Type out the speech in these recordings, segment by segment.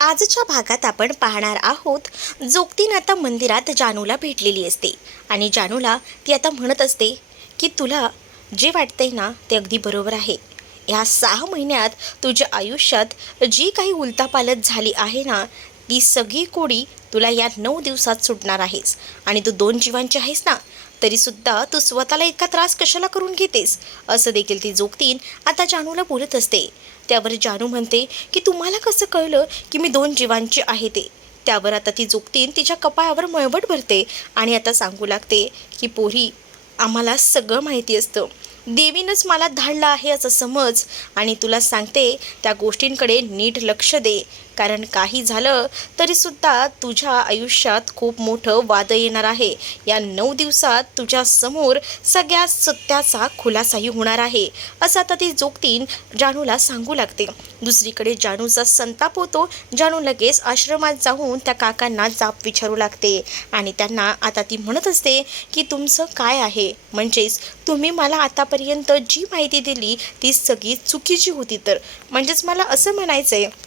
आजच्या भागात आपण पाहणार आहोत. जोगतीन आता मंदिरात जानूला भेटलेली असते आणि जानूला ती आता म्हणत असते की तुला जे वाटतंय ना ते अगदी बरोबर आहे. या 6 महिन्यात तुझ्या आयुष्यात जी काही उलतापालत झाली आहे ना, ती सगळी कोडी तुला या 9 दिवसात सुटणार आहेस. आणि तू 2 जीवांची आहेस ना, तरीसुद्धा तू स्वतःला इतका त्रास कशाला करून घेतेस, असं देखील ती जोगतीन आता जानूला बोलत असते. त्यावर जानू म्हणते की तुम्हाला कसं कळलं की मी 2 जीवांची आहे ते. त्यावर आता ती जोगतीन तिच्या कपाळावर मळवट भरते आणि आता सांगू लागते की पोरी, आम्हाला सगळं माहिती असतं. देवीनंच मला धाडलं आहे असं समज. आणि तुला सांगते, त्या गोष्टींकडे नीट लक्ष दे, कारण काही झालं तरीसुद्धा तुझ्या आयुष्यात खूप मोठं वादळ येणार आहे. या 9 दिवसात तुझ्यासमोर सगळ्या सत्याचा खुलासाही होणार आहे, असं आता ती जोगतीन जानूला सांगू लागते. दुसरीकडे जानूचा संताप होतो. जानू लगेच आश्रमात जाऊन त्या काकांना जाब विचारू लागते आणि त्यांना आता ती म्हणत असते की तुमचं काय आहे, म्हणजेच तुम्ही मला आतापर्यंत जी माहिती दिली ती सगळी चुकीची होती. तर म्हणजेच मला असं म्हणायचं आहे,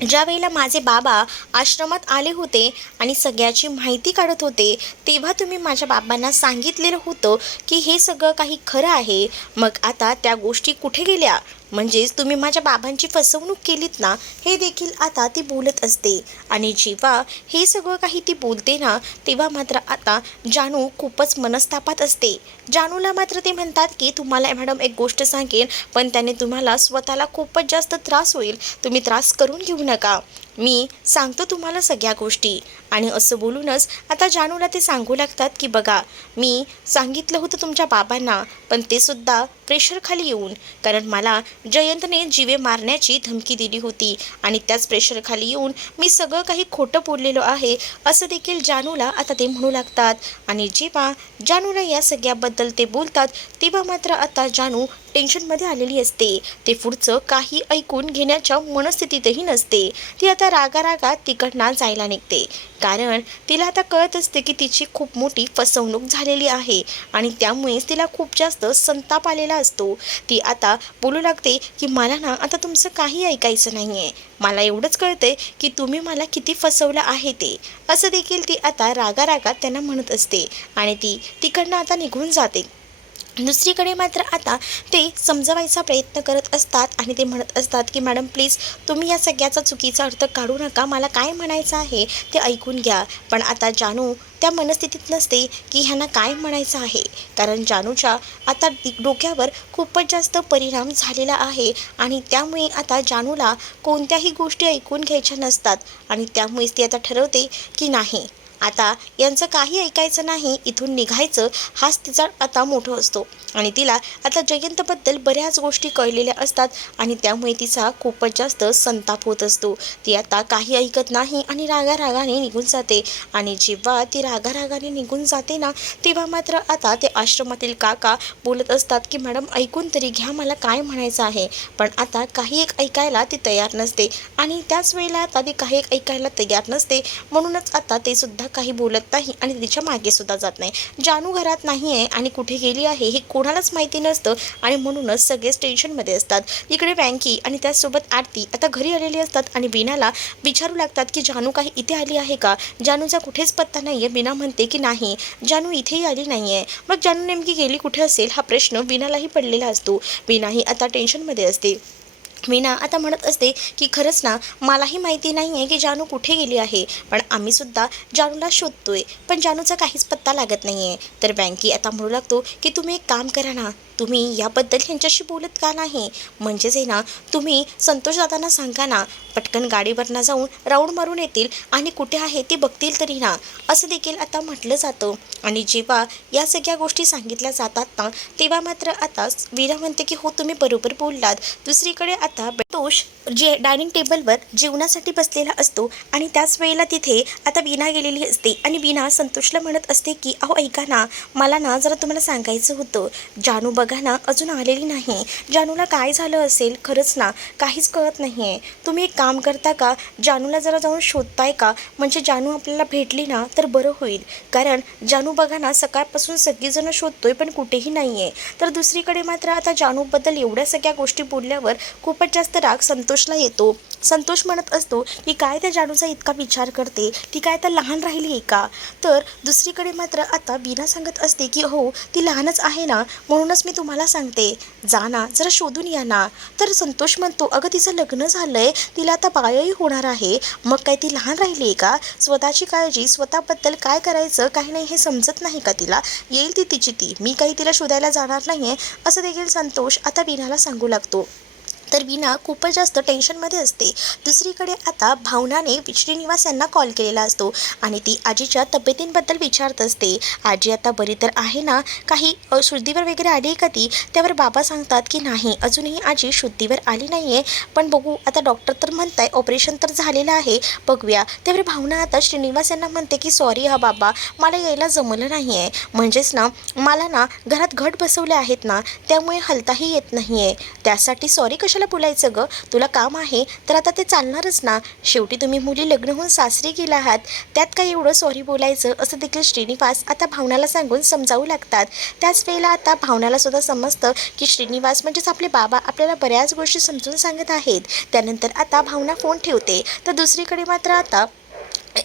ज्या वेळेला माझे बाबा आश्रमात आले होते आणि सगळ्याची माहिती काढत होते, तेव्हा तुम्ही माझ्या बाबांना सांगितलेलं होतं की हे सगळं काही खरं आहे. मग आता त्या गोष्टी कुठे गेल्या? म्हणजेच तुम्ही माझ्या बाबांची फसवणूक केलीत ना, हे देखील आता ती बोलत असते. आणि जेव्हा हे सगळं काही ती बोलते ना, तेव्हा मात्र आता जानू खूपच मनस्तापात असते. जानूला मात्र ते म्हणतात की तुम्हाला मॅडम एक गोष्ट सांगेन, पण त्याने तुम्हाला स्वतःला खूपच जास्त त्रास होईल. तुम्ही त्रास करून घेऊ नका, मी सांगतो तुम्हाला सगळ्या गोष्टी. आणि असं बोलूनच आता जानूला ते सांगू लागतात की बघा, मी सांगितलं होतं तुमच्या बाबांना, पण ते सुद्धा प्रेशरखाली येऊन, कारण मला जयंतने जीवे मारण्याची धमकी दिली होती आणि त्याच प्रेशरखाली येऊन मी सगळं काही खोटं बोललेलो आहे, असं देखील जानूला आता ते म्हणू लागतात. आणि जेव्हा जानूला या सगळ्याबद्दल ते बोलतात, तेव्हा मात्र आता जानू टेन्शनमध्ये आलेली असते. ते पुढचं काही ऐकून घेण्याच्या मनस्थितीतही नसते. ती आता रागारागात तिकडनं जायला निघते, कारण तिला आता कळत असते की तिची खूप मोठी फसवणूक झालेली आहे आणि त्यामुळेच तिला खूप जास्त संताप आलेला असतो. ती आता बोलू लागते की मला ना आता तुमचं काही ऐकायचं नाही आहे. मला एवढंच कळतंय की तुम्ही मला किती फसवलं आहे ते, असं देखील ती आता रागारागात त्यांना म्हणत असते आणि ती तिकडनं आता निघून जाते. दुसरीकडे मात्र आता ते समजवायचा प्रयत्न करत असतात आणि ते म्हणत असतात की मॅडम प्लीज, तुम्ही या सगळ्याचा चुकीचा अर्थ काढू नका, मला काय म्हणायचं आहे ते ऐकून घ्या. पण आता जानू त्या मनस्थितीत नसते की ह्यांना काय म्हणायचं आहे, कारण जानूच्या आता डोक्यावर खूपच जास्त परिणाम झालेला आहे आणि त्यामुळे आता जानूला कोणत्याही गोष्टी ऐकून घ्यायच्या नसतात. आणि त्यामुळेच ती आता ठरवते की नाही, आता यांचं काही ऐकायचं नाही, इथून निघायचं, हाच तिचा आता मोठं असतो. आणि तिला आता जयंतबद्दल बऱ्याच गोष्टी कळलेल्या असतात आणि त्यामुळे तिचा खूपच जास्त संताप होत असतो. ती आता काही ऐकत नाही आणि रागारागाने निघून जाते. आणि जेव्हा ती रागारागाने निघून जाते ना, तेव्हा मात्र आता ते आश्रमातील काका बोलत असतात की मॅडम ऐकून तरी घ्या, मला काय म्हणायचं आहे. पण आता काही एक ऐकायला ती तयार नसते आणि त्याच वेळेला आता ती काही एक ऐकायला तयार नसते, म्हणूनच आता ते सुद्धा काही बोलत नाही आणि तिच्या मागे सुद्धा जात नाही. जानू घरात नाही आहे आणि कुठे गेली आहे हे कोणालाच माहिती नसतं आणि म्हणूनच सगळेच टेन्शनमध्ये असतात. इकडे वँकी आणि त्याचसोबत आरती आता घरी आलेली असतात आणि बीनाला विचारू लागतात की जानू काही इथे आली आहे का. जानूचा कुठेच पत्ता नाही आहे. बीना म्हणते की नाही, जानू इथेही आली नाही आहे. मग जानू नेमकी गेली कुठे असेल हा प्रश्न बीनालाही पडलेला असतो. बीनाही आता टेन्शनमध्ये असते. मीना आता म्हणत असते की खरंच ना, मलाही माहिती नाही आहे की जानू कुठे गेली आहे, पण आम्हीसुद्धा जानूला शोधतोय, पण जानूचा काहीच पत्ता लागत नाही आहे. तर बँकी आता म्हणू लागतो की तुम्ही एक काम करा ना, तुम्ही याबद्दल ह्यांच्याशी बोलत का नाही, म्हणजेच आहे ना, तुम्ही संतोष दादांना सांगा ना, पटकन गाडीवरनं जाऊन राऊंड मारून येतील आणि कुठे आहे ते बघतील तरी ना, असं देखील आता म्हटलं जातं. आणि जेव्हा या सगळ्या गोष्टी सांगितल्या जातात ना, तेव्हा मात्र आता वीरा म्हणते की हो, तुम्ही बरोबर बोललात. दुसरीकडे आता संतोष जे डायनिंग टेबलवर जेवणासाठी बसलेला असतो आणि त्याच वेळेला तिथे आता बीना गेलेली असते आणि बीना संतोषला म्हणत असते की अहो ऐका ना, मला ना जरा तुम्हाला सांगायचं होतं, जानू बघा ना अजून आलेली नाही. जानूला काय झालं असेल खरंच ना, काहीच कळत नाही आहे. तुम्ही एक काम करता का, जानूला जरा जाऊन शोधताय का, म्हणजे जानू आपल्याला भेटली ना तर बरं होईल. कारण जानू बघा ना, सकाळपासून सगळीजणं शोधतोय पण कुठेही नाही आहे. तर दुसरीकडे मात्र आता जानूबद्दल एवढ्या सगळ्या गोष्टी बोलल्यावर खूपच जास्त राग संतोषला येतो. संतोष म्हणत असतो की काय त्या जानूचा इतका विचार करते, ती काय तर लहान राहिली आहे का. तर दुसरीकडे मात्र आता वीणा सांगत असते की हो ती लहानच आहे ना, म्हणूनच मी तुम्हाला सांगते जा ना जरा शोधून या ना. तर संतोष म्हणतो अगं तिचं लग्न झालंय, तिला आता बाळही होणार आहे, मग काय ती लहान राहिली आहे का. स्वतःची काळजी स्वतःबद्दल काय करायचं काही नाही हे समजत नाही का तिला. येईल ती तिची ती, मी काही तिला शोधायला जाणार नाही आहे असं देखील संतोष आता वीणाला सांगू लागतो. तर वीणा खूपच जास्त टेन्शनमध्ये असते. दुसरीकडे आता भावनाने श्रीनिवास यांना कॉल केलेला असतो आणि ती आजीच्या तब्येतींबद्दल विचारत असते. आजी आता बरी तर आहे ना, काही शुद्धीवर वगैरे आली आहे का ती. त्यावर बाबा सांगतात की नाही अजूनही आजी शुद्धीवर आली नाही आहे, पण बघू आता डॉक्टर तर म्हणताय ऑपरेशन तर झालेलं आहे, बघूया. त्यावर भावना आता श्रीनिवास यांना म्हणते की सॉरी हा बाबा मला यायला जमलं नाही आहे, म्हणजेच ना मला ना घरात घट बसवले आहेत ना, त्यामुळे हलताही येत नाही आहे, त्यासाठी सॉरी कशाला बोलायचं ग, तुला काम आहे तर आता ते चालणारच ना, शेवटी तुम्ही मुली लग्न होऊन सासरी गेला आहात, त्यात काय एवढं सॉरी बोलायचं असं देखील श्रीनिवास आता भावनाला सांगून समजावू लागतात. त्याच वेळेला आता भावनाला सुद्धा समजतं की श्रीनिवास म्हणजेच आपले बाबा आपल्याला बऱ्याच गोष्टी समजून सांगत आहेत. त्यानंतर आता भावना फोन ठेवते. तर दुसरीकडे मात्र आता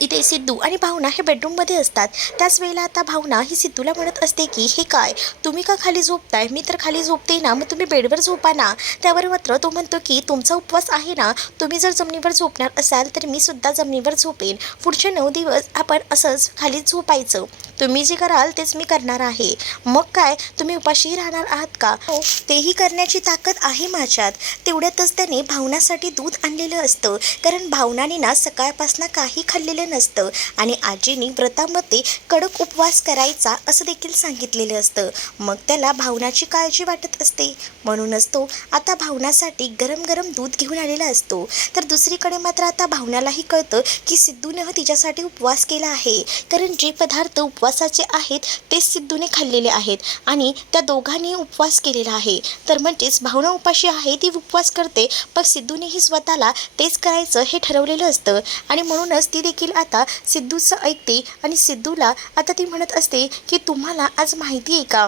इथे सिद्धू आणि भावना हे बेडरूममध्ये असतात. त्याच वेळेला आता भावना ही सिद्धूला म्हणत असते की हे काय तुम्ही का खाली झोपताय, मी तर खाली झोपते ना, मग तुम्ही बेडवर झोपा ना. त्यावर मात्र तो म्हणतो की तुमचा उपवास आहे ना, तुम्ही जर जमिनीवर झोपणार असाल तर मी सुद्धा जमिनीवर झोपेन, पुढचे 9 दिवस आपण असंच खाली झोपायचं, तुम्ही जे कराल तेच मी करणार आहे. मग काय तुम्ही उपाशी राहणार आहात का. हो तेही करण्याची ताकद आहे माझ्यात. तेवढ्यातच त्याने भावनासाठी दूध आणलेलं असतं, कारण भावनाने ना सकाळपासून काही खाल्लेलं नसतं आणि आजीने व्रतामध्ये कडक उपवास करायचा असं देखील सांगितलेलं असतं. मग त्याला भावनाची काळजी वाटत असते, म्हणूनच तो आता भावनासाठी गरम गरम दूध घेऊन आलेला असतो. तर दुसरीकडे मात्र आता भावनालाही कळतं की सिद्धूने तिच्यासाठी उपवास केला आहे, कारण जे पदार्थ उपवासाचे आहेत ते सिद्धूने खाल्लेले आहेत आणि त्या दोघांनी उपवास केलेला आहे. तर म्हणजेच भावना उपाशी आहे, ती उपवास करते, पण सिद्धूनेही स्वतःला तेच करायचं हे ठरवलेलं असतं आणि म्हणूनच ती देखील आता सिद्धूचं ऐकते आणि सिद्धूला आता ती म्हणत असते की तुम्हाला आज माहिती आहे का,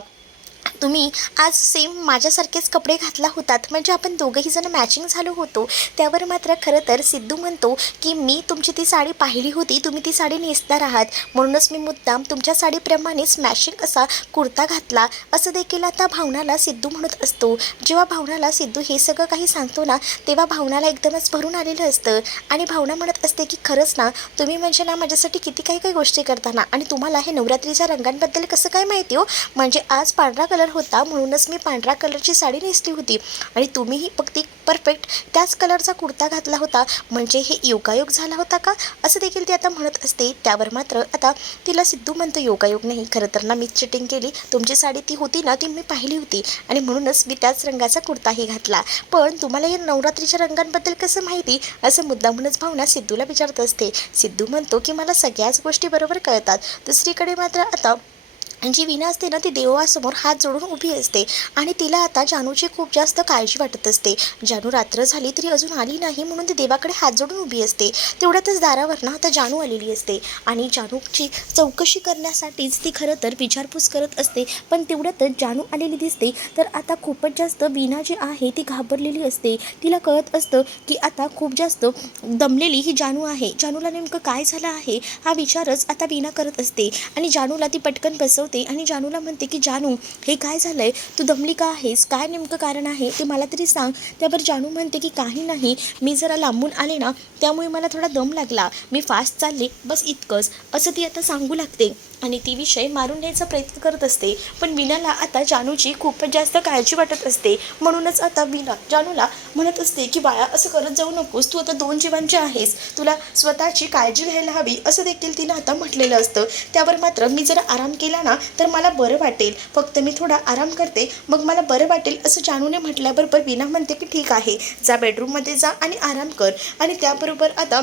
तुम्ही आज सेम माझ्यासारखेच कपडे घातला होतात, म्हणजे आपण दोघंही जण मॅचिंग झालो होतो. त्यावर मात्र खरं तर सिद्धू म्हणतो की मी तुमची ती साडी पाहिली होती, तुम्ही ती साडी नेसणार आहात, म्हणूनच मी मुद्दाम तुमच्या साडीप्रमाणेच मॅचिंग असा कुर्ता घातला असं देखील आता भावनाला सिद्धू म्हणत असतो. जेव्हा भावनाला सिद्धू हे सगळं काही सांगतो ना, तेव्हा भावनाला एकदमच भरून आलेलं असतं आणि भावना म्हणत असते की खरंच ना तुम्ही म्हणजे ना माझ्यासाठी किती काही काही गोष्टी करताना, आणि तुम्हाला हे नवरात्रीच्या रंगांबद्दल कसं काय माहिती हो, म्हणजे आज पांढरा कलर होता म्हणूनच मी पांढऱ्या कलरची साडी नेसली होती आणि तुम्हीही अगदी परफेक्ट त्याच कलरचा कुर्ता घातला होता, म्हणजे हे योगायोग झाला होता का असं देखील ती आता म्हणत असते. त्यावर मात्र आता तिला सिद्धू म्हणतो योगायोग नाही, खरं तर ना मीच चिटिंग केली, तुमची साडी ती होती ना ती मी पाहिली होती आणि म्हणूनच मी त्याच रंगाचा कुर्ताही घातला, पण तुम्हाला या नवरात्रीच्या रंगांबद्दल कसं माहिती असं मुद्दामूनच भावना सिद्धूला विचारत असते. सिद्धू म्हणतो की मला सगळ्याच गोष्टी बरोबर कळतात. दुसरीकडे मात्र आता जी वीणा असते ना ती देवासमोर हात जोडून उभी असते आणि तिला आता जानूची खूप जास्त काळजी वाटत असते. जानू रात्र झाली तरी अजून आली नाही म्हणून ती देवाकडे हात जोडून उभी असते. तेवढ्यातच दारावर ना आता जानू आलेली असते आणि जानूची चौकशी करण्यासाठीच ती खरं तर विचारपूस करत असते, पण तेवढ्यातच जानू आलेली दिसते. तर आता खूपच जास्त वीणा जी आहे ती घाबरलेली असते. तिला कळत असतं की आता खूप जास्त दमलेली ही जानू आहे, जानूला नेमकं काय झालं आहे हा विचारच आता वीणा करत असते आणि जानूला ती पटकन बसवते आणि जानूला म्हणते की जानू हे काय झालंय, तू दमली का आहेस, काय नेमकं कारण आहे ते मला तरी सांग. त्यावर जानू म्हणते की काही नाही, मी जरा लांबून आले ना त्यामुळे मला थोडा दम लागला, मी फास्ट चालले बस इतकंच असं ती आता सांगू लागते आणि ती विषय मारून घ्यायचा प्रयत्न करत असते. पण वीणाला आता जानूची खूपच जास्त काळजी वाटत असते, म्हणूनच आता वीणा जानूला म्हणत असते की बाळा असं करत जाऊ नकोस, तू आता 2 जीवांची आहेस, तुला स्वतःची काळजी घ्यायला हवी असं देखील तिनं आता म्हटलेलं असतं. त्यावर मात्र मी जर आराम केला ना तर मला बरं वाटेल, फक्त मी थोडा आराम करते मग मला बरं वाटेल असं जानूने म्हटल्याबरोबर वीणा म्हणते की ठीक आहे जा बेडरूममध्ये जा आणि आराम कर. आणि त्याबरोबर आता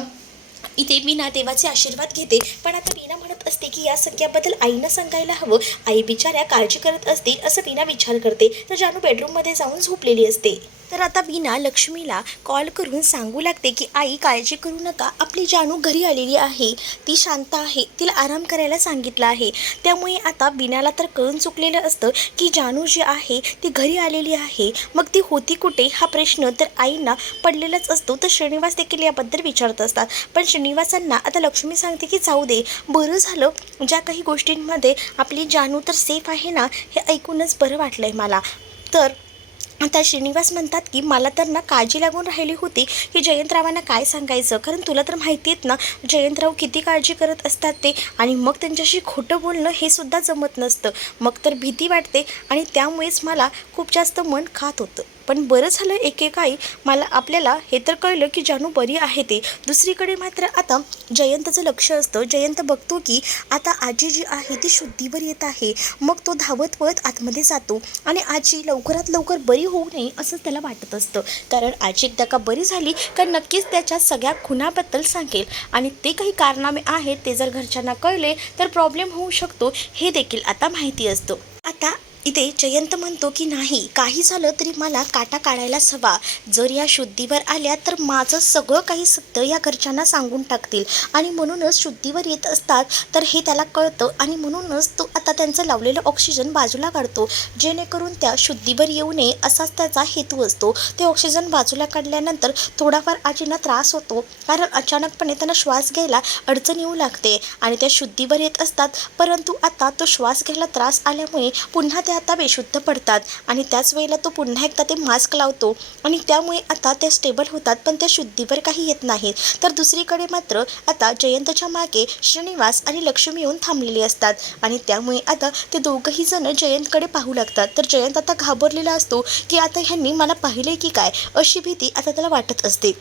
इथे वीणा देवाचे आशीर्वाद घेते. पण आता वीणा म्हणत असते की या सगळ्याबद्दल आईनं सांगायला हवं, आई बिचाऱ्या काळजी करत असतील असं वीणा विचार करते. तर जानू बेडरूममध्ये जाऊन झोपलेली असते. तर आता बीना लक्ष्मीला कॉल करून सांगू लागते की आई काळजी करू नका, आपली जानू घरी आलेली आहे, ती शांत आहे, तिला आराम करायला सांगितलं आहे. त्यामुळे आता बीनाला तर कळून चुकलेलं असतं की जानू जी आहे ती घरी आलेली आहे. मग ती होती कुठे हा प्रश्न तर आईंना पडलेलाच असतो. तर श्रीनिवास देखील याबद्दल विचारत असतात. पण श्रीनिवासांना आता लक्ष्मी सांगते की जाऊ दे, बरं झालं ज्या काही गोष्टींमध्ये आपली जानू तर सेफ आहे ना, हे ऐकूनच बरं वाटलं आहे मला. तर आता श्रीनिवास म्हणतात की मला तर ना काळजी लागून राहिली होती की जयंतरावांना काय सांगायचं, कारण तुला तर माहिती आहेत ना जयंतराव किती काळजी करत असतात ते, आणि मग त्यांच्याशी खोटं बोलणं हे सुद्धा जमत नसतं. मग तर भीती वाटते आणि त्यामुळेच मला खूप जास्त मन खात होतं. पण बरं झालं एकेकाळी मला आपल्याला हे तर कळलं की जानू बरी आहे ते. दुसरीकडे मात्र आता जयंतचं लक्ष असतं. जयंत बघतो की आता आजी जी आहे ती शुद्धीवर येत आहे. मग तो धावत पळत आतमध्ये जातो आणि आजी लवकरात लवकर बरी होऊ नये असं त्याला वाटत असतं, कारण आजी एकदा का बरी झाली का नक्कीच त्याच्या सगळ्या खुणाबद्दल सांगेल आणि ते काही कारनामे आहेत ते जर घरच्यांना कळले तर प्रॉब्लेम होऊ शकतो हे देखील आता माहिती असतं. आता इथे जयंत म्हणतो की नाही, काही झालं तरी मला काटा काढायलाच हवा. जर या शुद्धीवर आल्या तर माझं सगळं काही सत्य या घरच्यांना सांगून टाकतील आणि म्हणूनच शुद्धीवर येत असतात तर हे त्याला कळतं आणि म्हणूनच तो आता त्यांचं लावलेलं ऑक्सिजन बाजूला काढतो, जेणेकरून त्या शुद्धीवर येऊ नये असाच त्याचा हेतू असतो. ते ऑक्सिजन बाजूला काढल्यानंतर थोडाफार आजींना त्रास होतो, कारण अचानकपणे त्यांना श्वास घ्यायला अडचण येऊ लागते आणि त्या शुद्धीवर येत असतात. परंतु आता तो श्वास घ्यायला त्रास आल्यामुळे पुन्हा ते आता बेशुद्ध पडतात आणि त्याच वेळेला तो पुन्हा एकदा ते मास्क लावतो आणि त्यामुळे आता ते स्टेबल होतात, पण त्या शुद्धीवर काही येत नाहीत. तर दुसरीकडे मात्र आता जयंतच्या मागे श्रीनिवास आणि लक्ष्मी येऊन थांबलेली असतात आणि त्यामुळे आता ते दोघंही जण जयंतकडे पाहू लागतात. तर जयंत आता घाबरलेला असतो की आता ह्यांनी मला पाहिले की काय, अशी भीती आता त्याला वाटत असते.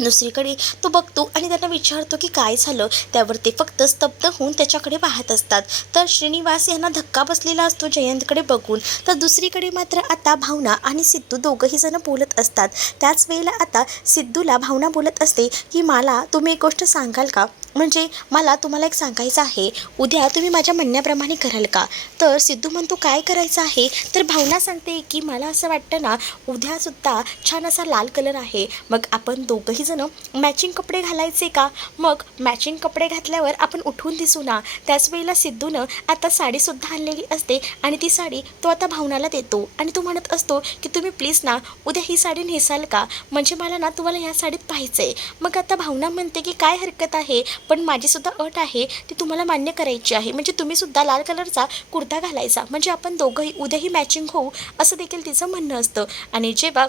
दुसरीकडे तो बघतो आणि त्यांना विचारतो की काय झालं, त्यावर ते फक्त स्तब्ध होऊन त्याच्याकडे पाहत असतात. तर श्रीनिवास यांना धक्का बसलेला असतो जयंतकडे बघून. तर दुसरीकडे मात्र आता भावना आणि सिद्धू दोघंही जण बोलत असतात. त्याच वेळेला आता सिद्धूला भावना बोलत असते की मला तुम्ही एक गोष्ट सांगाल का, म्हणजे मला तुम्हाला एक सांगायचं आहे, उद्या तुम्ही माझ्या म्हणण्याप्रमाणे कराल का. तर सिद्धू म्हणतो काय करायचं आहे, तर भावना सांगते की मला असं वाटतं ना उद्यासुद्धा छान असा लाल कलर आहे, मग आपण दोघंही जण मॅचिंग कपडे घालायचे का, मग मॅचिंग कपडे घातल्यावर आपण उठून दिसू ना. त्याच वेळेला सिद्धूनं आता साडीसुद्धा आणलेली असते आणि ती साडी तो आता भावनाला देतो आणि तो म्हणत असतो की तुम्ही प्लीज ना उद्या ही साडी नेसाल का, म्हणजे मला ना तुम्हाला ह्या साडीत पाहायचं आहे. मग आता भावना म्हणते की काय हरकत आहे, पण माझीसुद्धा अट आहे ती तुम्हाला मान्य करायची आहे, म्हणजे तुम्हीसुद्धा लाल कलरचा कुर्ता घालायचा, म्हणजे आपण दोघंही उद्याही मॅचिंग होऊ असं देखील तिचं म्हणणं असतं. आणि जेव्हा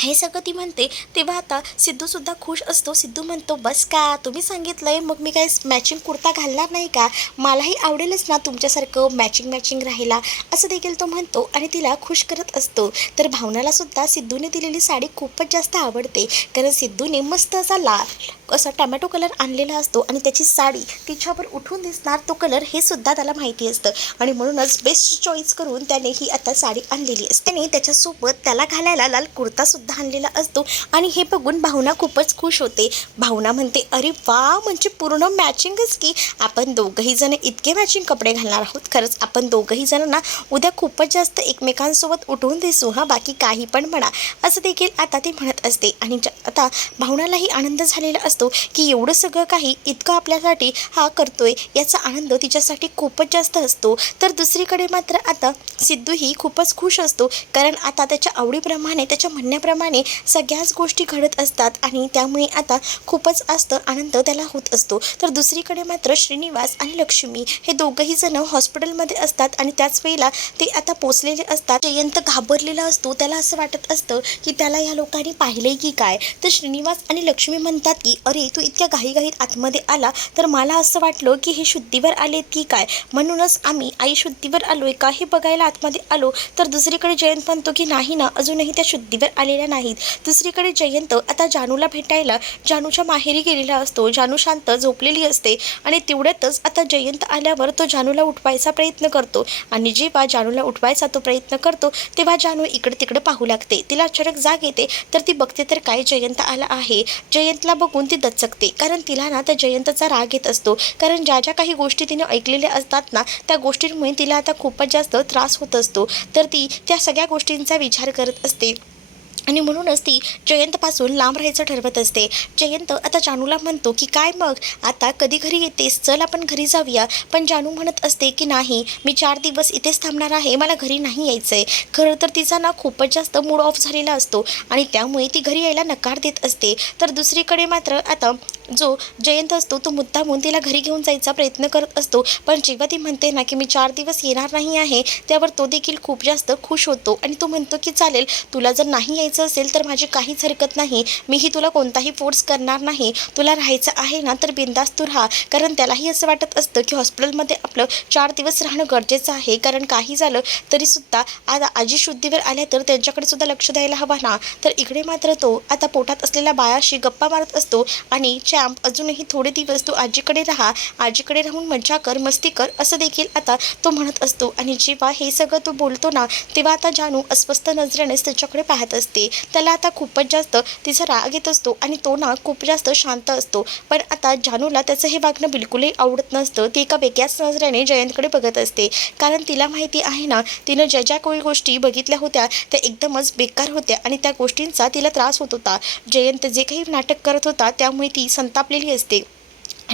हे सगळं ती म्हणते तेव्हा आता सिद्धूसुद्धा खुश असतो. सिद्धू म्हणतो बस का तुम्ही सांगितलं आहे, मग मी काय मॅचिंग कुर्ता घालणार नाही का, मलाही आवडेलच ना तुमच्यासारखं मॅचिंग मॅचिंग राहायला, असं देखील तो म्हणतो आणि तिला खुश करत असतो. तर भावनालासुद्धा सिद्धूने दिलेली साडी खूपच जास्त आवडते, कारण सिद्धूने मस्त असा लाल असा टमॅटो कलर आणलेला असतो आणि त्याची साडी तिच्यावर उठून दिसणार तो कलर हे सुद्धा त्याला माहिती असतं आणि म्हणूनच बेस्ट चॉईस करून त्याने ही आता साडी आणलेली असते. आणि त्याच्यासोबत त्याला घालायला लाल कुर्तासुद्धा आणलेला असतो आणि हे बघून भावना खूपच खुश होते. भावना म्हणते अरे वा, म्हणजे पूर्ण मॅचिंगच की, आपण दोघंही जण इतके मॅचिंग कपडे घालणार आहोत, खरंच आपण दोघंही जण ना उद्या खूपच जास्त एकमेकांसोबत उठून दिसू हा, बाकी काही पण म्हणा, असं देखील आता ते म्हणत असते. आणि आता भावनालाही आनंद झालेला असतो की एवढं सगळं काही इतकं आपल्यासाठी हा करतोय याचा आनंद तिच्यासाठी खूपच जास्त असतो. तर दुसरीकडे मात्र आता सिद्धूही खूपच खुश असतो, कारण आता त्याच्या आवडीप्रमाणे त्याच्या म्हणण्याप्रमाणे सगळ्याच गोष्टी घडत असतात आणि त्यामुळे आता खूपच जास्त आनंद त्याला होत असतो. तर दुसरीकडे मात्र श्रीनिवास आणि लक्ष्मी हे दोघंही जण हॉस्पिटलमध्ये असतात आणि त्याच वेळेला ते आता पोचलेले असतात. जयंत घाबरलेला असतो, त्याला असं वाटत असतं की त्याला या लोकांनी पाहिलंय की काय. तर श्रीनिवास आणि लक्ष्मी म्हणतात की अरे तू इतक्या घाईघाईत आतमध्ये आला तर मला असं वाटलं की हे शुद्धीवर आलेत की काय, म्हणूनच आम्ही आई शुद्धीवर आलोय का हे बघायला आतमध्ये आलो. तर दुसरीकडे जयंत म्हणतो की नाही ना, अजूनही त्या शुद्धीवर आलेल्या नाहीत. दुसरीकडे जयंत आता जानूला भेटायला जानूच्या माहेरी गेलेला असतो. जानू शांत झोपलेली असते आणि तेवढ्यातच आता जयंत आल्यावर तो जानूला उठवायचा प्रयत्न करतो आणि जेव्हा जानूला उठवायचा तो प्रयत्न करतो तेव्हा जानू इकडे तिकडे पाहू लागते. तिला अचानक जाग येते, तर ती बघते तर काय जयंत आला आहे. जयंतला बघून ती दचकते, कारण तिला ना त्या जयंतचा राग येत असतो, कारण ज्या ज्या काही गोष्टी तिने ऐकलेल्या असतात ना त्या गोष्टींमुळे तिला आता खूपच जास्त त्रास होत असतो. तर ती त्या सगळ्या गोष्टींचा विचार करत असते आणि म्हणूनच ती जयंतपासून लांब राहायचं ठरवत असते. जयंत आता जानूला म्हणतो की काय मग आता कधी घरी येतेस, चल आपण घरी जाऊया. पण जानू म्हणत असते की नाही, मी 4 दिवस इथेच थांबणार आहे, मला घरी नाही यायचं आहे. खरं तर तिचा ना खूपच जास्त मूड ऑफ झालेला असतो आणि त्यामुळे ती घरी यायला नकार देत असते. तर दुसरीकडे मात्र आता जो जयंत असतो तो मुद्दामून तिला घरी घेऊन जायचा प्रयत्न करत असतो. पण जेव्हा ती म्हणते ना की मी 4 दिवस येणार नाही आहे, त्यावर तो देखील खूप जास्त खुश होतो आणि तो म्हणतो की चालेल, तुला जर नाही यायचं असेल तर माझी काहीच हरकत नाही, मीही तुला कोणताही फोर्स करणार नाही. तुला राहायचं आहे ना तर बिंदास तू राहा. कारण त्यालाही असं वाटत असतं की हॉस्पिटलमध्ये आपलं 4 दिवस राहणं गरजेचं आहे. कारण काही झालं तरीसुद्धा आता आजी शुद्धीवर आल्या तर त्यांच्याकडे सुद्धा लक्ष द्यायला हवा ना. तर इकडे मात्र तो आता पोटात असलेल्या बाळाशी गप्पा मारत असतो आणि चॅम्प अजूनही थोडे दिवस तू आजीकडे राहा, आजीकडे राहून मज्जा कर, मस्ती कर, असं देखील आता तो म्हणत असतो. आणि जेव्हा हे सगळं तो बोलतो ना तेव्हा आता जानू अस्वस्थ नजरेनेच त्याच्याकडे पाहत असते. त्याला आता खूपच जास्त तिचा राग येत असतो आणि तो ना खूप जास्त शांत असतो. पण आता जानूला त्याचं हे वागणं बिलकुलही आवडत नसतं. ती एका वेगळ्याच नजरेने जयंतकडे बघत असते. कारण तिला माहिती आहे ना, तिनं ज्या ज्या काही गोष्टी बघितल्या होत्या त्या एकदमच बेकार होत्या आणि त्या गोष्टींचा तिला त्रास होत होता. जयंत जे काही नाटक करत होता त्यामुळे ती संतापलेली असते.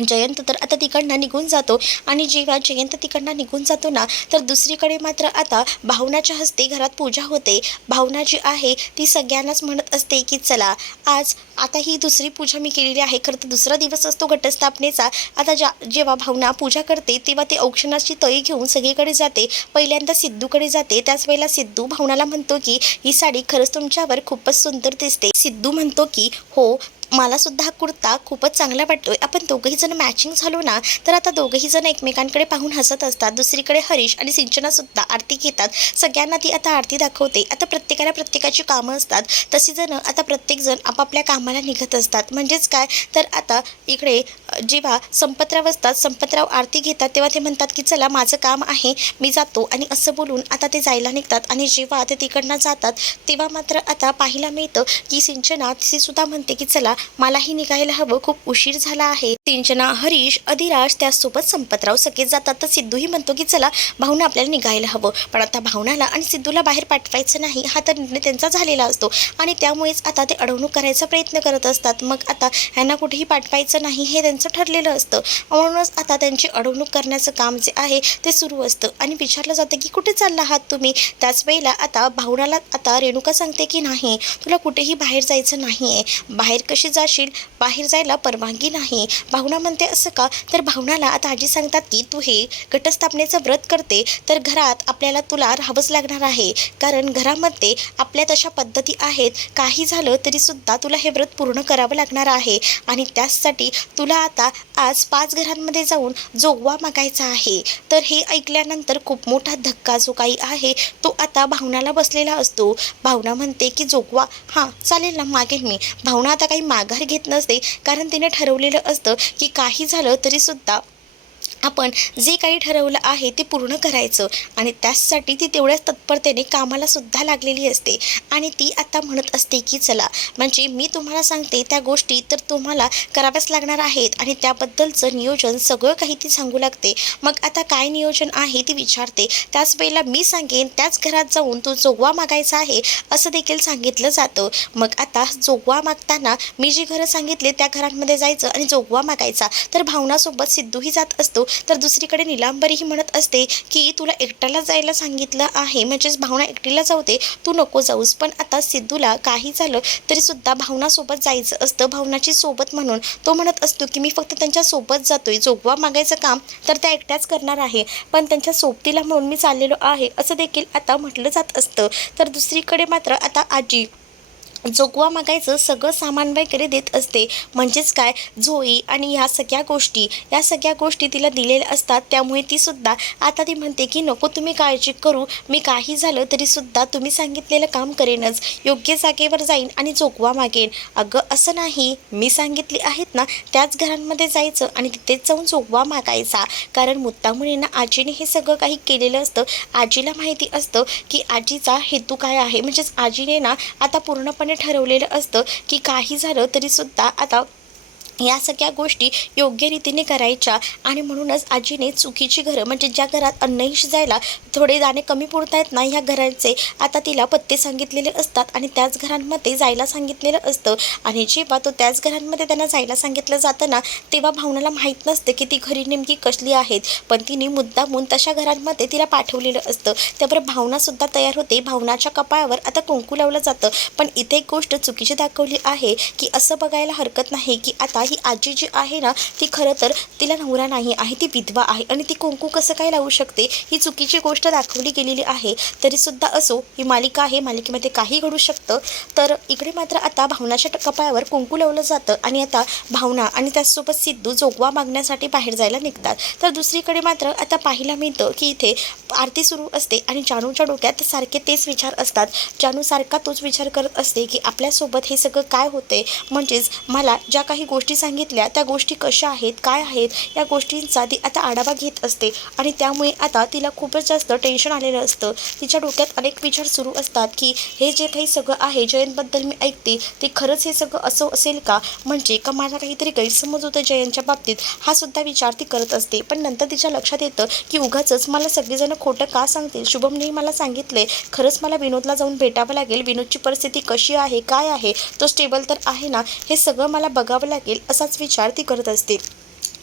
जयंत तर आता तिकडनं निघून जातो आणि जेव्हा जयंत तिकडनं निघून जातो ना तर दुसरीकडे मात्र आता भावनाच्या हस्ते घरात पूजा होते. भावना जी आहे ती सगळ्यांनाच म्हणत असते की चला आज आता ही दुसरी पूजा मी केलेली आहे. खरं तर दुसरा दिवस असतो घटस्थापनेचा. आता जेव्हा भावना पूजा करते तेव्हा ते औक्षणाची तळी घेऊन सगळीकडे जाते. पहिल्यांदा सिद्धूकडे जाते. त्याच वेळेला सिद्धू भावनाला म्हणतो की ही साडी खरंच तुमच्यावर खूपच सुंदर दिसते. सिद्धू म्हणतो की हो, मला सुद्धा हा कुर्ता खूपच चांगला वाटतोय. आपण दोघंही जण मॅचिंग झालो ना तर आता दोघंही जण एकमेकांकडे पाहून हसत असतात. दुसरीकडे हरीश आणि सिंचना सुद्धा आरती घेतात. सगळ्यांना ती आता आरती दाखवते. आता प्रत्येकाला प्रत्येकाची कामं असतात. तशी जण आता प्रत्येकजण आपापल्या कामाला निघत असतात. म्हणजेच काय तर आता इकडे जेव्हा संपतराव असतात, संपतराव आरती घेतात तेव्हा ते म्हणतात की चला माझं काम आहे, मी जातो. आणि असं बोलून आता ते जायला निघतात. आणि जेव्हा ते तिकडनं जातात तेव्हा मात्र आता पाहायला मिळतं की सिंचना ती सुद्धा म्हणते की चला मलाही निघायला हवं, खूप उशीर झाला आहे. सिंचना, हरीश, अधिराज त्यासोबत संपतराव सगळे जातात. तर सिद्धूही म्हणतो की चला भावना आपल्याला निघायला हवं. पण आता भावनाला आणि सिद्धूला बाहेर पाठवायचं नाही हा तर निर्णय त्यांचा झालेला असतो आणि त्यामुळेच आता ते अडवणूक करायचा प्रयत्न करत असतात. मग आता ह्यांना कुठेही पाठवायचं नाही हे त्यांचं ठरलेलं असतं. म्हणूनच आता त्यांची अडवणूक करण्याचं काम जे आहे ते सुरू असतं. आणि विचारलं जातं की कुठे चालला आहात तुम्ही. त्याच वेळेला आता भावनाला आता रेणुका सांगते की नाही, तुला कुठेही बाहेर जायचं नाही आहे. बाहेर कशी जाशील, बाहेर जायला परवानगी नाही. भावना म्हणते असं का. तर भावनाला आता आजी सांगतात की तू हे घटस्थापनेचं व्रत करते तर घरात आपल्याला तुला राहावंच लागणार आहे. कारण घरामध्ये आपल्या तशा पद्धती आहेत, काही झालं तरीसुद्धा तुला हे व्रत पूर्ण करावं लागणार आहे. आणि त्याचसाठी तुला आता आज 5 घरांमध्ये जाऊन जोगवा मागायचा आहे. तर हे ऐकल्यानंतर खूप मोठा धक्का जो काही आहे तो आता भावनाला बसलेला असतो. भावना म्हणते की जोगवा हां चालेल ना, मागेन मी. भावना आता काही माघार घेत नसते. कारण तिने ठरवलेलं असतं की काही झालं तरीसुद्धा आपण जे काही ठरवलं आहे ते पूर्ण करायचं. आणि त्याचसाठी ती तेवढ्याच तत्परतेने कामाला सुद्धा लागलेली असते. आणि ती आता म्हणत असते की चला म्हणजे मी तुम्हाला सांगते त्या गोष्टी तर तुम्हाला कराव्याच लागणार आहेत. आणि त्याबद्दलचं नियोजन सगळं काही ती सांगू लागते. मग आता काय नियोजन आहे ती विचारते. त्याच वेळेला मी सांगेन त्याच घरात जाऊन तो जोगवा मागायचा आहे असं देखील सांगितलं जातं. मग आता जोगवा मागताना मी जी घरं सांगितले त्या घरांमध्ये जायचं आणि जोगवा मागायचा. तर भावनासोबत सिद्धूही जात असतो. तर दुसरीकडे निलांबरीही म्हणत असते की तुला एकट्याला जायला सांगितलं आहे, म्हणजेच भावना एकटीला जाऊते, तू नको जाऊस. पण आता सिद्धूला काही झालं तरीसुद्धा भावनासोबत जायचं असतं, भावनाची सोबत म्हणून. तो म्हणत असतो की मी फक्त त्यांच्या सोबत जातोय, जोगवा मागायचं काम तर त्या एकट्याच करणार आहे, पण त्यांच्या सोबतीला म्हणून मी चाललेलो आहे असं देखील आता म्हटलं जात असतं. तर दुसरीकडे मात्र आता आजी जोगवा मागायचं सगळं सामान वगैरे देत असते. म्हणजेच काय झोई आणि या सगळ्या गोष्टी तिला दिलेल्या असतात. त्यामुळे ती सुद्धा आता ती म्हणते की नको तुम्ही काळजी करू, मी काही झालं तरीसुद्धा तुम्ही सांगितलेलं काम करेनच, योग्य जागेवर जाईन आणि जोगवा मागेन. अगं असं नाही, मी सांगितली आहेत ना त्याच घरांमध्ये जायचं आणि तिथेच जाऊन जोगवा मागायचा. कारण मुद्दामुळे आजीने हे सगळं काही केलेलं असतं. आजीला माहिती असतं की आजीचा हेतू काय आहे. म्हणजेच आजीने आता पूर्णपणे ठरवलेलं असतं की काही झालं तरीसुद्धा आता या सगळ्या गोष्टी योग्य रीतीने करायच्या आणि म्हणूनच आजीने चुकीची घरं म्हणजे ज्या घरात अन्नही शिजायला थोडे दाणे कमी पुरत आहेत ना, ह्या घरांचे आता तिला पत्ते सांगितलेले असतात आणि त्याच घरांमध्ये जायला सांगितलेलं असतं. आणि जेव्हा तो त्याच घरांमध्ये त्यांना जायला सांगितलं जातं ना, तेव्हा भावनाला माहीत नसतं की ती घरी नेमकी कसली आहेत, पण तिने मुद्दामून तशा घरांमध्ये तिला पाठवलेलं असतं. त्यावर भावनासुद्धा तयार होते. भावनाच्या कपाळावर आता कुंकू लावलं जातं. पण इथे एक गोष्ट चुकीची दाखवली आहे की असं बघायला हरकत नाही की आता ही आजी जी आहे ना, ती खरं तर तिला नवरा नाही आहे, ती विधवा आहे आणि ती कुंकू कसं काय लावू शकते, ही चुकीची गोष्ट दाखवली गेलेली आहे. तरीसुद्धा असो, ही मालिका आहे, मालिकेमध्ये काही घडू शकतं. तर इकडे मात्र आता भावनाच्या कपाळावर कुंकू लावलं जातं आणि आता भावना आणि त्याचसोबत सिद्धू जोगवा मागण्यासाठी बाहेर जायला निघतात. तर दुसरीकडे मात्र आता पाहायला मिळतं की इथे आरती सुरू असते आणि जानूच्या डोक्यात सारखे तेच विचार असतात. जानू सारखा तोच विचार करत असते की आपल्यासोबत हे सगळं काय होते, म्हणजेच मला ज्या काही गोष्टी सांगितल्या त्या गोष्टी कशा आहेत, काय आहेत, या गोष्टींचा ती आता आढावा घेत असते आणि त्यामुळे आता तिला खूपच जास्त टेन्शन आलेलं असतं. तिच्या डोक्यात अनेक विचार सुरू असतात की हे जे काही सगळं आहे जयंतबद्दल मी ऐकते ते खरंच हे सगळं असं असेल का, म्हणजे का माझा काहीतरी गैरसमज होतं जयंतच्या बाबतीत, हा सुद्धा विचार ती करत असते. पण नंतर तिच्या लक्षात येतं की उगाचच मला सगळेजण खोटं का सांगतील, शुभमनेही मला सांगितले खरंच मला विनोदला जाऊन भेटावं लागेल, विनोदची परिस्थिती कशी आहे, काय आहे, तो स्टेबल तर आहे ना, हे सगळं मला बघावं लागेल, असाच विचार ती करत असते.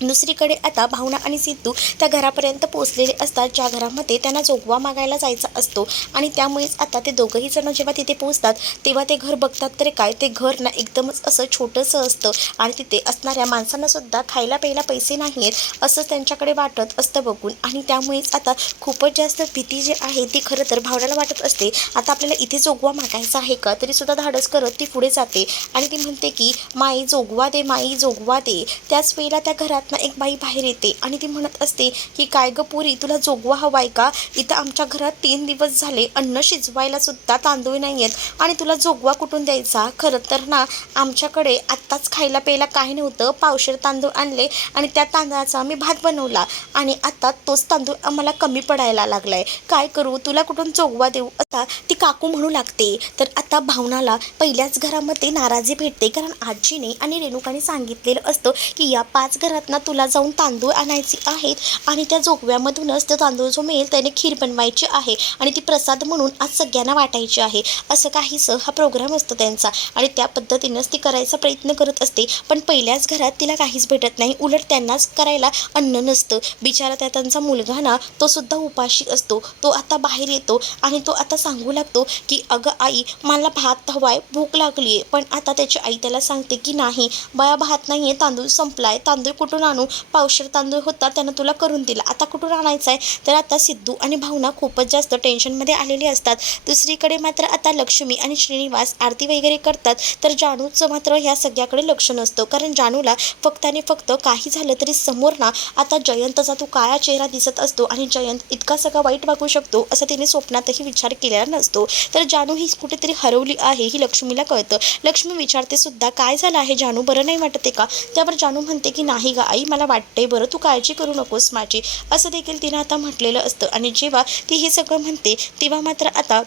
दुसरीकडे आता भावना आणि सिद्धू त्या घरापर्यंत पोचलेले असतात ज्या घरामध्ये त्यांना जोगवा मागायला जायचा असतो. आणि त्यामुळेच आता ते दोघंही जण जेव्हा तिथे पोचतात तेव्हा ते घर बघतात तर काय, ते घर ना एकदमच असं छोटंसं असतं आणि तिथे असणाऱ्या माणसांना सुद्धा खायला प्यायला पैसे नाही आहेत असं त्यांच्याकडे वाटत असतं बघून. आणि त्यामुळेच आता खूपच जास्त भीती जी आहे ती खरं तर भावनाला वाटत असते. आता आपल्याला इथे जोगवा मागायचा आहे का, तरीसुद्धा धाडस करत ती पुढे जाते आणि ती म्हणते की माई जोगवा दे, माई जोगवा दे. त्याच वेळेला त्या घरात एक बाई बाहेर येते आणि ती म्हणत असते की काय ग पुरी, तुला जोगवा हवाय का, इथं आमच्या घरात 3 दिवस झाले अन्न शिजवायला सुद्धा तांदूळ नाही आहेत आणि तुला जोगवा कुठून द्यायचा. खरं तर ना आमच्याकडे आत्ताच खायला प्यायला काही नव्हतं, पावशेर तांदूळ आणले आणि त्या तांदळाचा आम्ही भात बनवला आणि आता तोच तांदूळ आम्हाला कमी पडायला लागलाय, काय करू, तुला कुठून जोगवा देऊ, असा ती काकू म्हणू लागते. तर आता भावनाला पहिल्याच घरामध्ये नाराजी भेटते, कारण आजीने आणि रेणुकाने सांगितलेलं असतं की या 5 घरात ना तुला जाऊन तांदूळ आणायचे आहेत आणि त्या जोगव्यामधूनच ते तांदूळ जो मिळेल त्याने खीर बनवायची आहे आणि ती प्रसाद म्हणून आज सगळ्यांना वाटायची आहे, असं काहीसं हा प्रोग्राम असतो त्यांचा. आणि त्या पद्धतीनंच ती करायचा प्रयत्न करत असते. पण पहिल्याच घरात तिला काहीच भेटत नाही, उलट त्यांनाच करायला अन्न नसतं. बिचारा त्या त्यांचा मुलगा ना, तो सुद्धा उपाशी असतो. तो आता बाहेर येतो आणि तो आता सांगू लागतो की अगं आई, मला भात हवाय, भूक लागली आहे. पण आता त्याची आई त्याला सांगते की नाही बाया, भात नाही आहे, तांदूळ संपलाय, तांदूळ कुठून आणू, पावशेर तांदूळ होता त्यानं तुला करून दिला, आता कुठून आणायचा आहे. तर आता सिद्धू आणि भावना खूपच जास्त टेन्शनमध्ये आलेली असतात. दुसरीकडे मात्र आता लक्ष्मी आणि श्रीनिवास आरती वगैरे करतात. तर जानूचं मात्र ह्या सगळ्याकडे लक्ष नसतं, कारण जानूला फक्त आणि फक्त काही झालं तरी समोर ना आता जयंतचा तो काळा चेहरा दिसत असतो आणि जयंत इतका सगळा वाईट वागू शकतो असं तिने स्वप्नातही विचार केलेला नसतो. तर जानू ही कुठेतरी हरवली आहे ही लक्ष्मीला कळतं. लक्ष्मी विचारते सुद्धा काय झालं आहे जानू, बरं नाही वाटते का. त्यावर जानू म्हणते की नाही गा आई, मला वाटतंय बरं, तू काळजी करू नकोस माझी, असं देखील तिनं आता म्हटलेलं असतं. आणि जेव्हा ती हे सगळं म्हणते तेव्हा मात्र आता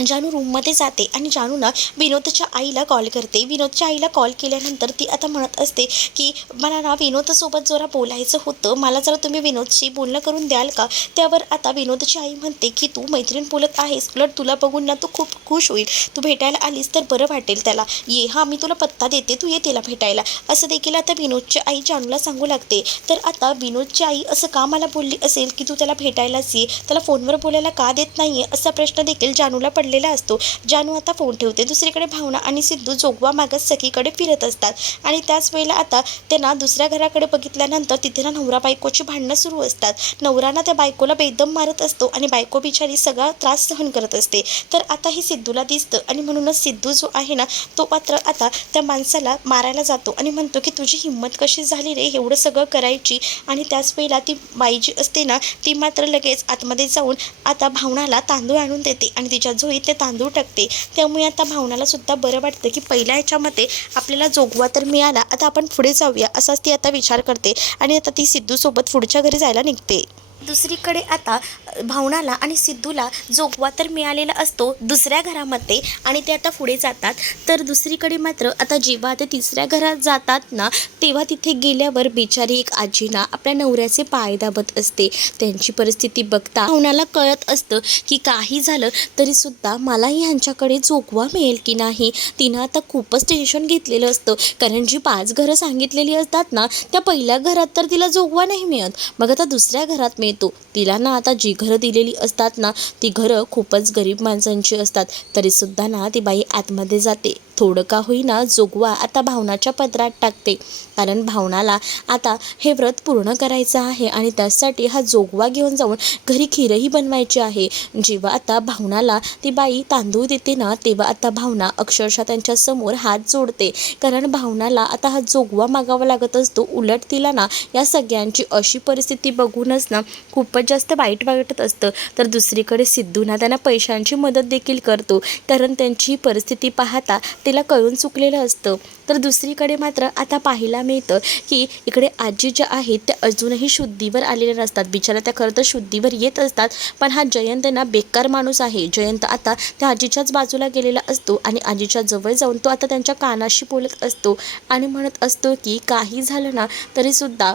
जानू रूममध्ये जाते आणि जानू ना विनोदच्या आईला कॉल करते. विनोदच्या आईला कॉल केल्यानंतर ती आता म्हणत असते की मला ना विनोदसोबत जरा बोलायचं होतं, मला जरा तुम्ही विनोदशी बोलणं करून द्याल का. त्यावर आता विनोदची आई म्हणते की तू मैत्रीण बोलत आहेस, उलट तुला बघून ना तू खूप खुश होईल, तू भेटायला आलीस तर बरं वाटेल त्याला, ये हा मी तुला पत्ता देते, तू ये तिला भेटायला, असं देखील आता विनोदची आई जानूला सांगू लागते. तर आता विनोदची आई असं का मला बोलली असेल की तू त्याला भेटायलाच ये, त्याला फोनवर बोलायला का देत नाहीये, असा प्रश्न देखील जानूला पडलेला असतो. जानू आता फोन ठेवते. दुसरीकडे भावना आणि सिद्धू जोगवा मागत सखीकडे फिरत असतात आणि त्याच वेळेला आता त्यांना दुसऱ्या घराकडे बघितल्यानंतर तिथे ना नवरा बायकोची भांडणं सुरू असतात. नवरा ना त्या बायकोला बेदम मारत असतो आणि बायको बिचारी सगळा त्रास सहन करत असते. तर आता हे सिद्धूला दिसतं आणि म्हणूनच सिद्धू जो आहे ना तो मात्र आता त्या माणसाला मारायला जातो आणि म्हणतो की तुझी हिंमत कशी झाली रे एवढं सगळं करायची. आणि त्याच वेळेला ती बाई जी असते ना ती मात्र लगेच आतमध्ये जाऊन आता भावनाला तांदूळ आणून देते आणि तिच्या झोळीत ते तांदूळ टाकते. त्यामुळे आता भावनाला सुद्धा बरं वाटतं की पहिल्या ह्याच्यामध्ये आपल्याला जोगवा तर मिळाला, आता आपण पुढे जाऊया, असाच ती आता विचार करते आणि आता ती सिद्धूसोबत पुढच्या घरी जायला निघते. दुसरीकडे आता भावनाला आणि सिद्धूला जोगवा तर मिळालेला असतो दुसऱ्या घरामध्ये आणि ते आता पुढे जातात. तर दुसरीकडे मात्र आता जेव्हा ते तिसऱ्या घरात जातात ना, तेव्हा तिथे गेल्यावर बिचारी एक आजी ना आपल्या नवऱ्याचे पाय दाबत असते. त्यांची परिस्थिती बघता भावनाला कळत असतं की काही झालं तरीसुद्धा मलाही ह्यांच्याकडे जोगवा मिळेल की नाही. तिनं आता खूपच टेन्शन घेतलेलं असतं, कारण जी 5 घरं सांगितलेली असतात ना, त्या पहिल्या घरात तर तिला जोगवा नाही मिळत. मग आता दुसऱ्या घरात मिळतो. तिला ना आता जी घरं दिलेली असतात ना, ती घरं खूपच गरीब माणसांची असतात. तरीसुद्धा ना ती बाई आतमध्ये जाते. थोडं का होईना जोगवा आता भावनाच्या पदरात टाकते, कारण भावनाला आता हे व्रत पूर्ण करायचं आहे आणि त्यासाठी हा जोगवा घेऊन जाऊन घरी खीरही बनवायची आहे. जेव्हा आता भावनाला ती बाई तांदूळ देते ना, तेव्हा आता भावना अक्षरशः त्यांच्यासमोर हात जोडते, कारण भावनाला आता हा जोगवा मागावा लागत असतो. उलट तिला ना या सगळ्यांची अशी परिस्थिती बघूनच ना खूपच जास्त वाईट वाटत असतं. तर दुसरीकडे सिद्धूना त्यांना पैशांची मदत देखील करतो, कारण त्यांची परिस्थिती पाहता तिला कळून चुकलेलं असतं. तर दुसरीकडे मात्र आता पाहायला मिळतं की इकडे आजी ज्या आहेत त्या अजूनही शुद्धीवर आलेल्या नसतात. बिचारा त्या खरं तर शुद्धीवर येत असतात, पण हा जयंत ना बेकार माणूस आहे. जयंत आता त्या आजीच्याच बाजूला गेलेला असतो आणि आजीच्या जवळ जाऊन तो आता त्यांच्या कानाशी बोलत असतो आणि म्हणत असतो की काही झालं ना तरीसुद्धा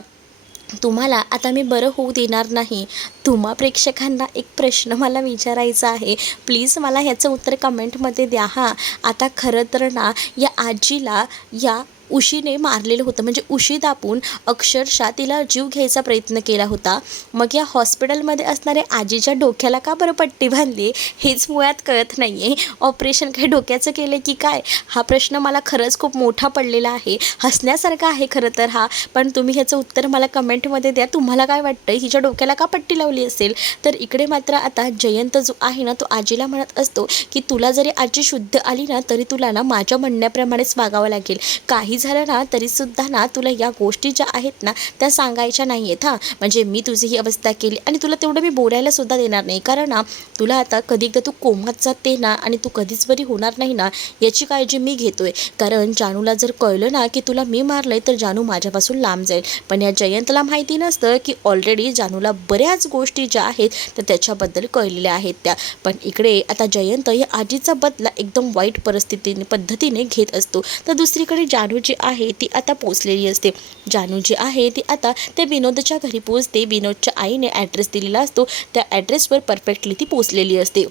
तुम्हाला आता मी बरं होऊ देणार नाही. तुम्हा प्रेक्षकांना एक प्रश्न मला विचारायचा आहे, प्लीज मला ह्याचं उत्तर कमेंटमध्ये द्या हां. आता खरं तर ना या आजीला या उशीने मारलेलं होतं, म्हणजे उशी दाबून अक्षरशः तिला जीव घ्यायचा प्रयत्न केला होता. मग या हॉस्पिटलमध्ये असणाऱ्या आजीच्या डोक्याला का बरं पट्टी बांधली हेच मुळात कळत नाही आहे. ऑपरेशन काही डोक्याचं केलं की काय, हा प्रश्न मला खरंच खूप मोठा पडलेला आहे. हसण्यासारखा आहे खरं तर हा, पण तुम्ही ह्याचं उत्तर मला कमेंटमध्ये द्या. तुम्हाला काय वाटतं हिच्या डोक्याला का पट्टी लावली असेल. तर इकडे मात्र आता जयंत जो आहे ना तो आजीला म्हणत असतो की तुला जरी आजी शुद्ध आली ना तरी तुला ना माझ्या म्हणण्याप्रमाणेच वागावं लागेल. काही झालं ना तरीसुद्धा ना तुला या गोष्टी ज्या आहेत ना त्या सांगायच्या नाही आहेत हां. म्हणजे मी तुझी ही अवस्था केली आणि तुला तेवढं मी बोलायला सुद्धा देणार नाही, कारण ना तुला आता कधी एकदा तू कोमात जाते ना आणि तू कधीच बरी होणार नाही ना याची काळजी मी घेतोय. कारण जानूला जर कळलं ना की तुला मी मारलंय तर जानू माझ्यापासून लांब जाईल. पण या जयंतला माहिती नसतं की ऑलरेडी जानूला बऱ्याच गोष्टी ज्या आहेत तर त्याच्याबद्दल कळलेल्या आहेत त्या. पण इकडे आता जयंत या आजीचा बदला एकदम वाईट पद्धतीने घेत असतो. तर दुसरीकडे जानू जी आहे ती आता पोचलेली असते. जानू जी आहे ती आता त्या विनोदच्या घरी पोचते. विनोदच्या आईने ॲड्रेस दिलेला असतो, त्या ॲड्रेसवर परफेक्टली ती पोचलेली असते.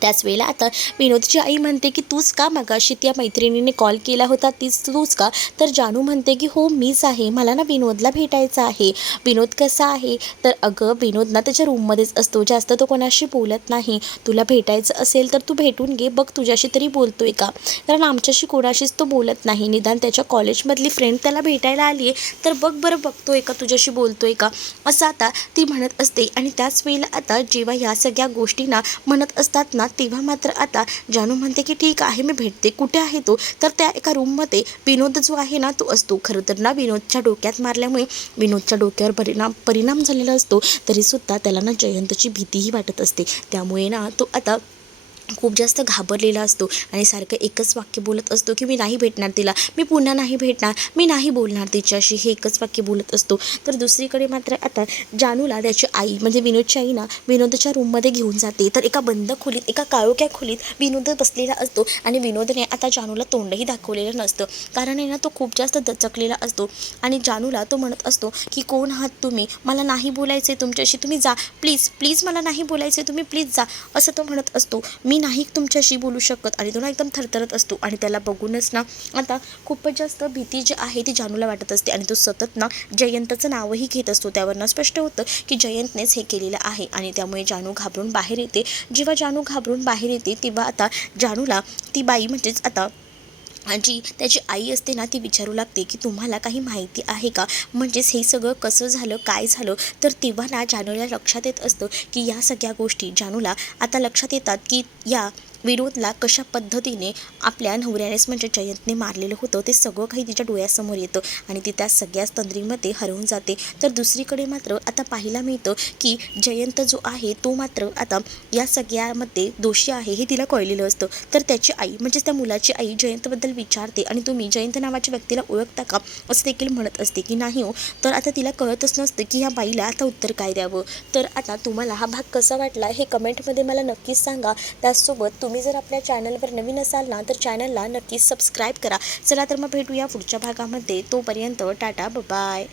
त्याच वेळेला आता विनोदची आई म्हणते की तूच का मगाशी त्या मैत्रिणीने कॉल केला होता तूच का. तर जानू म्हणते की हो मीच आहे, मला ना विनोदला भेटायचं आहे. विनोद कसा आहे तर अगं विनोद ना त्याच्या रूममध्येच असतो, जास्त तो कोणाशी बोलत नाही. तुला भेटायचं असेल तर तू भेटून घे, बघ तुझ्याशी तरी बोलतोय का, कारण आमच्याशी कोणाशीच तो बोलत नाही. निदान त्याच्या कॉलेजमधली फ्रेंड त्याला भेटायला आली आहे तर बघ बरं बघतोय का, तुझ्याशी बोलतोय का, असं आता ती म्हणत असते. आणि त्याच वेळेला आता जेव्हा ह्या सगळ्या गोष्टींना म्हणत असतात ना तेव्हा मात्र आता जानू म्हणते की ठीक आहे मी भेटते. कुठे आहे तो, तर त्या एका रूममध्ये विनोद जो आहे ना तो असतो. खरं तर ना विनोदच्या डोक्यात मारल्यामुळे विनोदच्या डोक्यावर परिणाम झालेला असतो, तरीसुद्धा त्याला ना जयंतची भीतीही वाटत असते. त्यामुळे ना तो आता खूप जास्त घाबरलेला असतो आणि सारखं एकच वाक्य बोलत असतो की मी नाही भेटणार तिला, मी पुन्हा नाही भेटणार, मी नाही बोलणार तिच्याशी, हे एकच वाक्य बोलत असतो. तर दुसरीकडे मात्र आता जानूला त्याची आई म्हणजे विनोदची आई ना विनोदच्या रूममध्ये घेऊन जाते. तर एका बंद खोलीत, एका काळोख्या खोलीत विनोद बसलेला असतो आणि विनोदने आता जानूला तोंडही दाखवलेलं नसतं, कारण आहे ना तो खूप जास्त दचकलेला असतो. आणि जानूला तो म्हणत असतो की कोण आहात तुम्ही, मला नाही बोलायचे तुमच्याशी, तुम्ही जा प्लीज प्लीज, मला नाही बोलायचे, तुम्ही प्लीज जा, असं तो म्हणत असतो. मी नाही तुमच्याशी बोलू शकत. आणि तो ना एकदम थरथरत असतो आणि त्याला बघूनच ना आता खूपच जास्त भीती जी आहे ती जानूला वाटत असते आणि तो सतत ना जयंतचं नावही घेत असतो. त्यावरनं स्पष्ट होतं की जयंतनेच हे केलेलं आहे आणि त्यामुळे जानू घाबरून बाहेर येते. जेव्हा जानू घाबरून बाहेर येते तेव्हा आता जानूला ती बाई म्हणजेच आता जी त्याची आई असते ना ती विचारू लागते की तुम्हाला काही माहिती आहे का, म्हणजेच हे सगळं कसं झालं, काय झालं. तर तेव्हा ना जानूला लक्षात येत असतं की या सगळ्या गोष्टी जानूला आता लक्षात येतात की या विनोदला कशा पद्धतीने आपल्या नवऱ्यानेच म्हणजे जयंतने मारलेलं होतं ते सगळं काही तिच्या डोळ्यासमोर येतं आणि ती त्या सगळ्याच तंद्रीमध्ये हरवून जाते. तर दुसरीकडे मात्र आता पाहायला मिळतं की जयंत जो आहे तो मात्र आता या सगळ्यामध्ये दोषी आहे हे तिला कळलेलं असतं. तर त्याची आई म्हणजेच त्या मुलाची आई जयंतबद्दल विचारते आणि तुम्ही जयंत नावाच्या व्यक्तीला ओळखता का असं देखील म्हणत असते की नाही हो. तर आता तिला कळतच नसतं की ह्या बाईला आता उत्तर काय द्यावं. तर आता तुम्हाला हा भाग कसा वाटला हे कमेंटमध्ये मला नक्कीच सांगा. त्याचसोबत तुम्ही जर आपल्या चॅनलवर नवीन असाल ना तर चॅनलला नक्कीच सबस्क्राईब करा. चला तर मग भेटूया पुढच्या भागामध्ये. तोपर्यंत टाटा बाय.